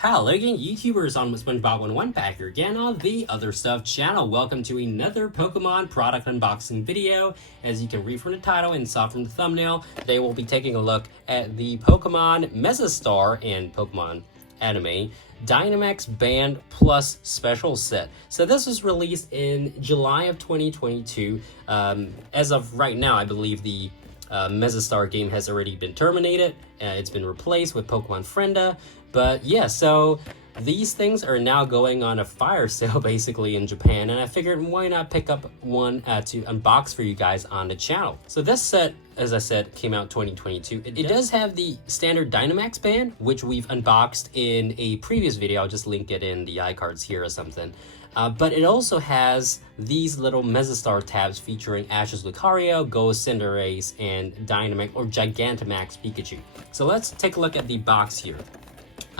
Hello again, YouTubers on SpongeBob11 back here again on the Other Stuff channel. Welcome to another Pokemon product unboxing video. As you can read from the title and saw from the thumbnail, today we'll be taking a look at the Pokemon Mezastar and Pokemon Anime Dynamax Band Plus special set. So this was released in July of 2022. As of right now, I believe the Mezastar game has already been terminated. It's been replaced with Pokemon Frenda. But yeah, so these things are now going on a fire sale basically in Japan, and I figured why not pick up one to unbox for you guys on the channel. So this set, as I said, came out 2022. It does have the standard Dynamax band, which we've unboxed in a previous video. I'll just link it in the iCards here or something. But it also has these little Mezastar tabs featuring Ash's Lucario, Ghost Cinderace, and Dynamax or Gigantamax Pikachu. So let's take a look at the box here.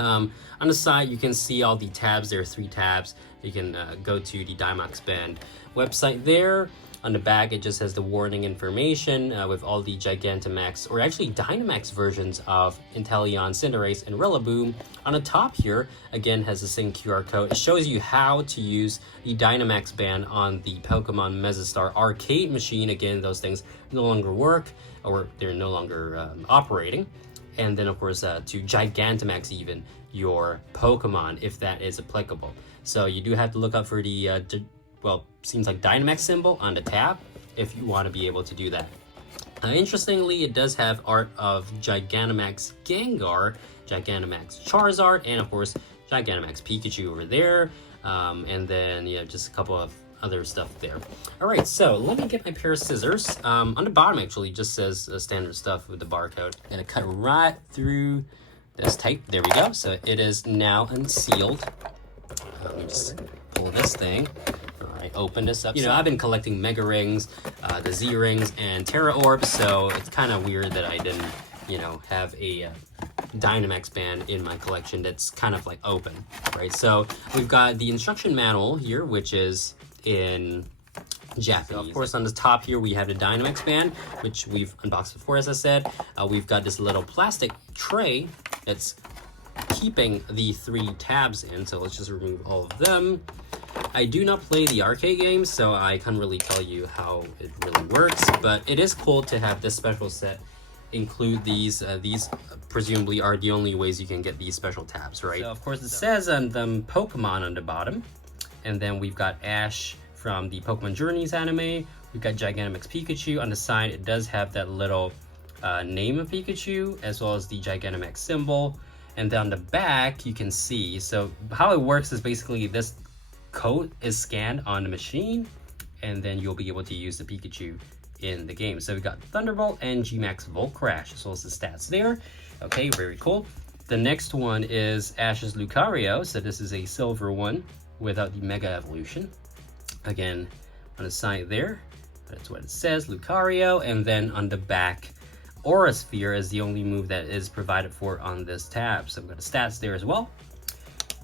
On the side, you can see all the tabs. There are 3 tabs. You can go to the Dynamax Band website there. On the back, it just has the warning information with all the Gigantamax, or actually Dynamax versions of Inteleon, Cinderace, and Rillaboom. On the top here, again, has the same QR code. It shows you how to use the Dynamax Band on the Pokemon Mezastar arcade machine. Again, those things no longer work, or they're no longer operating. And then, of course, to Gigantamax even your Pokemon, if that is applicable. So you do have to look up for the, well, seems like Dynamax symbol on the tab if you want to be able to do that. Interestingly, it does have art of Gigantamax Gengar, Gigantamax Charizard, and of course, Gigantamax Pikachu over there. And then, yeah, just a couple of other stuff there. All right, so let me get my pair of scissors. On the bottom, actually, just says standard stuff with the barcode. Gonna cut right through this tape. There we go. So it is now unsealed. Let me just pull this thing. All right, open this up. You know, I've been collecting Mega Rings, the Z Rings, and Terra Orbs, so it's kind of weird that I didn't, you know, have a Dynamax band in my collection that's kind of like open, right? So we've got the instruction manual here, which is in Japanese. So of course, on the top here, we have the Dynamax band, which we've unboxed before, as I said. We've got this little plastic tray that's keeping the 3 tabs in, so let's just remove all of them. I do not play the arcade games, so I can't really tell you how it really works, but it is cool to have this special set include these. These presumably are the only ways you can get these special tabs, right? So of course, it says on them Pokemon on the bottom. And then we've got Ash from the Pokemon Journeys anime. We've got Gigantamax Pikachu. On the side, it does have that little name of Pikachu, as well as the Gigantamax symbol. And then on the back, you can see, so how it works is basically this code is scanned on the machine, and then you'll be able to use the Pikachu in the game. So we've got Thunderbolt and G-Max Volt Crash, as well as the stats there. Okay, very cool. The next one is Ash's Lucario. So this is a silver one without the Mega Evolution. Again, on the side there, that's what it says, Lucario. And then on the back, Aura Sphere is the only move that is provided for on this tab. So we've got the stats there as well.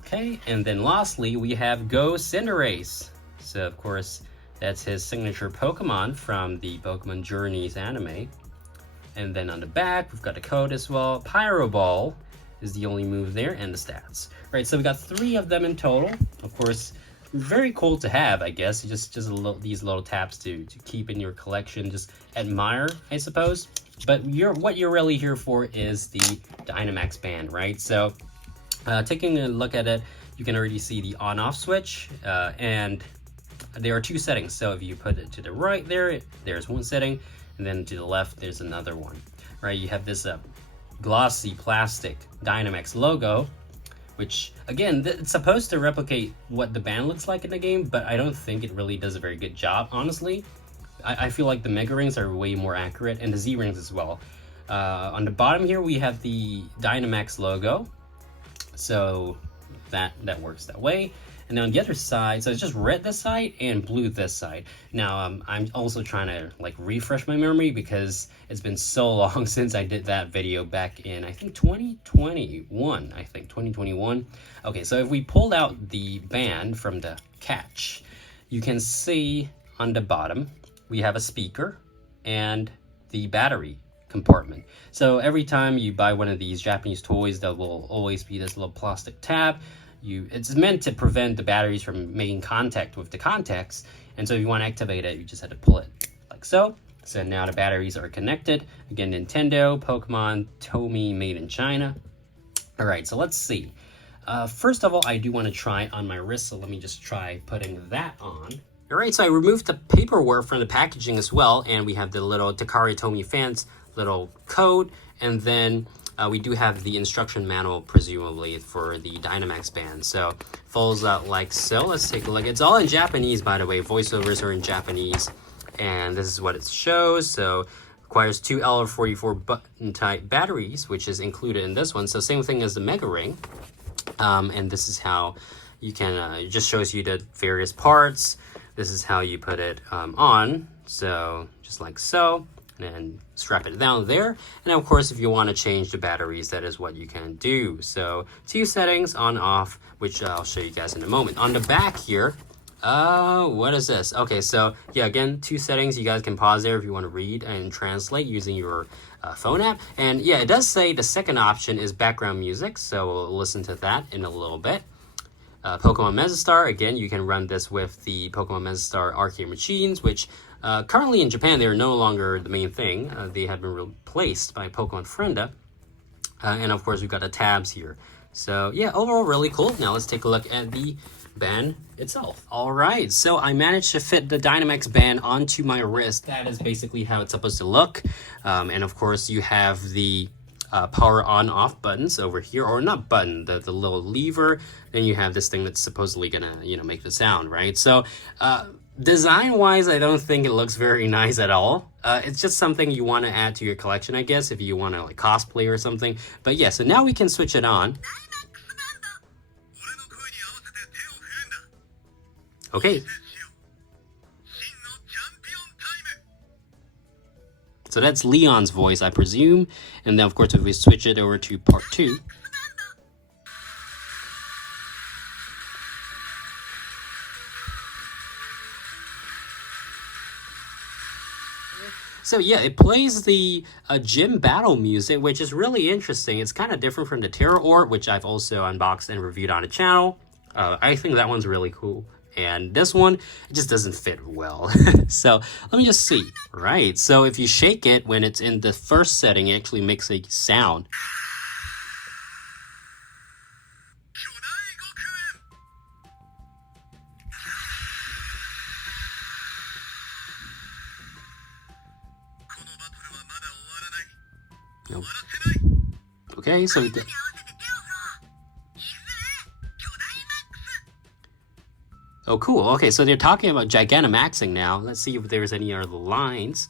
Okay, and then lastly, we have Ghost Cinderace. So of course, that's his signature Pokemon from the Pokemon Journeys anime. And then on the back, we've got the code as well. Pyro Ball is the only move there, and the stats. Right, so we got 3 of them in total. Of course, very cool to have, I guess. Just these little tabs to keep in your collection, just admire, I suppose. But what you're really here for is the Dynamax band, right? So taking a look at it, you can already see the on-off switch, and there are 2 settings. So if you put it to the right there's one setting, and then to the left, there's another one, right? You have this glossy plastic Dynamax logo, which again, it's supposed to replicate what the band looks like in the game, but I don't think it really does a very good job, honestly. I feel like the Mega Rings are way more accurate, and the Z Rings as well. On the bottom here, we have the Dynamax logo, so that works that way. And then on the other side, so it's just red this side and blue this side. Now, I'm also trying to like refresh my memory because it's been so long since I did that video back in, I think 2021. Okay, so if we pulled out the band from the catch, you can see on the bottom, we have a speaker and the battery compartment. So every time you buy one of these Japanese toys, there will always be this little plastic tab. It's meant to prevent the batteries from making contact with the contacts, and so if you want to activate it, you just have to pull it like so. So now the batteries are connected. Again, Nintendo, Pokemon, Tomy, made in China. All right, so let's see. First of all, I do want to try it on my wrist, so let me just try putting that on. All right, so I removed the paperwork from the packaging as well, and we have the little Takara Tomy fans little code, and then we do have the instruction manual, presumably, for the Dynamax band. So folds out like so. Let's take a look. It's all in Japanese, by the way. Voiceovers are in Japanese, and this is what it shows. So requires 2 LR44 button type batteries, which is included in this one. So same thing as the Mega Ring. And this is how you can, it just shows you the various parts. This is how you put it on. So just like so, and strap it down there. And of course, if you want to change the batteries, that is what you can do. So 2 settings, on, off, which I'll show you guys in a moment. On the back here, what is this? Okay, so yeah, again, 2 settings. You guys can pause there if you want to read and translate using your phone app. And yeah, it does say the second option is background music, so we'll listen to that in a little bit. Pokemon Mezastar, again, you can run this with the Pokemon Mezastar arcade machines, which currently in Japan, they are no longer the main thing. They have been replaced by Pokemon Frenda. And of course, we've got the tabs here. So yeah, overall, really cool. Now let's take a look at the band itself. All right, so I managed to fit the Dynamax band onto my wrist. That is basically how it's supposed to look. And of course, you have the power on off buttons over here, or not button, the little lever. Then you have this thing that's supposedly gonna, make the sound, right? So design wise, I don't think it looks very nice at all. It's just something you want to add to your collection, I guess, if you want to like cosplay or something. But yeah, so now we can switch it on. Okay. So that's Leon's voice, I presume. And then, of course, if we switch it over to part 2. So yeah, it plays the gym battle music, which is really interesting. It's kind of different from the Terra Orb, which I've also unboxed and reviewed on the channel. I think that one's really cool. And this one, it just doesn't fit well. So let me just see. Right, so if you shake it when it's in the first setting, it actually makes a sound. Nope. Okay, so oh, cool. Okay, so they're talking about Gigantamaxing now. Let's see if there's any other lines.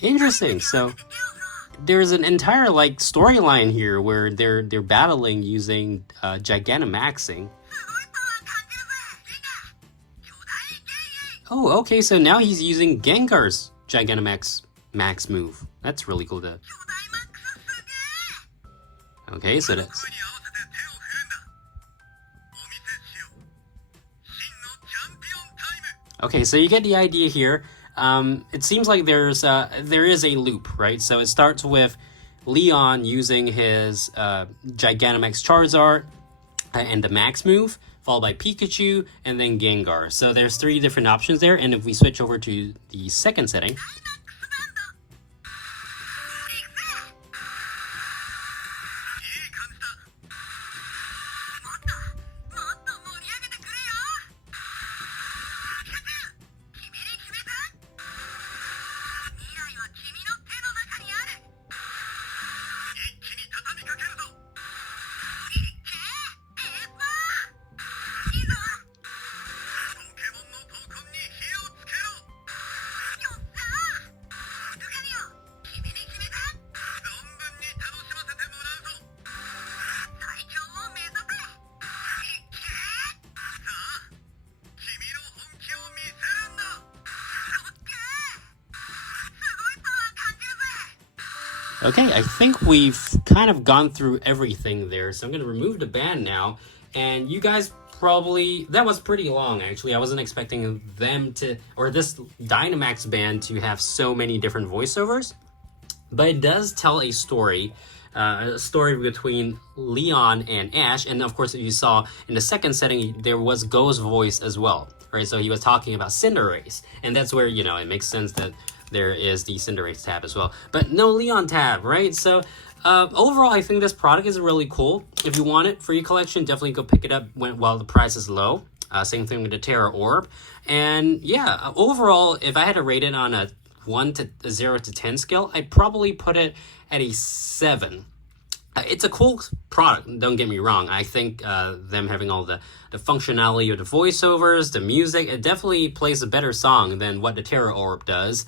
Interesting. So there's an entire like storyline here where they're battling using Gigantamaxing. Oh, okay. So now he's using Gengar's Gigantamax max move. That's really cool. Okay, so that's. Okay, so you get the idea here. It seems like there is a loop, right? So it starts with Leon using his Gigantamax Charizard and the max move, followed by Pikachu and then Gengar. So there's 3 different options there, and if we switch over to the second setting. Okay, I think we've kind of gone through everything there, so I'm going to remove the band now, And you guys probably, that was pretty long actually. I wasn't expecting them to, or this Dynamax band to have so many different voiceovers, but it does tell a story between Leon and Ash. And of course, if you saw in the second setting, there was Go's voice as well, right? So he was talking about Cinderace, and that's where, you know, it makes sense that there is the Cinderace tab as well, but no Leon tab, right? So overall, I think this product is really cool. If you want it for your collection, definitely go pick it up while the price is low. Same thing with the Terra Orb. And yeah, overall, if I had to rate it on a 0 to 10 scale, I'd probably put it at a 7. It's a cool product, don't get me wrong. I think them having all the functionality of the voiceovers, the music, it definitely plays a better song than what the Terra Orb does.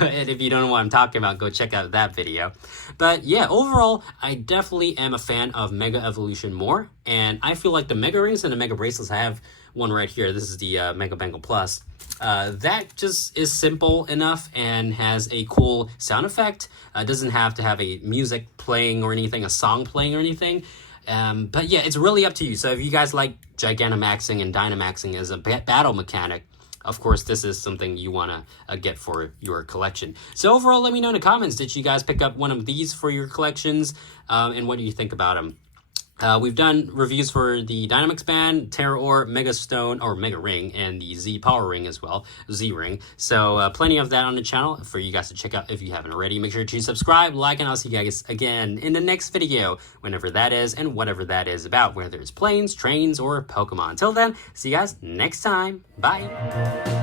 And if you don't know what I'm talking about, go check out that video. But yeah, overall, I definitely am a fan of Mega Evolution more. And I feel like the Mega Rings and the Mega Bracelets, I have one right here. This is the Mega Band Plus. That just is simple enough and has a cool sound effect. Doesn't have to have a music playing or anything, a song playing or anything. But yeah, it's really up to you. So if you guys like Gigantamaxing and Dynamaxing as a battle mechanic, of course, this is something you want to get for your collection. So overall, let me know in the comments, did you guys pick up one of these for your collections? And what do you think about them? We've done reviews for the Dynamax Band, Terra Orb, Mega Stone, or Mega Ring, and the Z Power Ring as well, Z Ring. So plenty of that on the channel for you guys to check out if you haven't already. Make sure to subscribe, like, and I'll see you guys again in the next video, whenever that is and whatever that is about, whether it's planes, trains, or Pokemon. Until then, see you guys next time. Bye!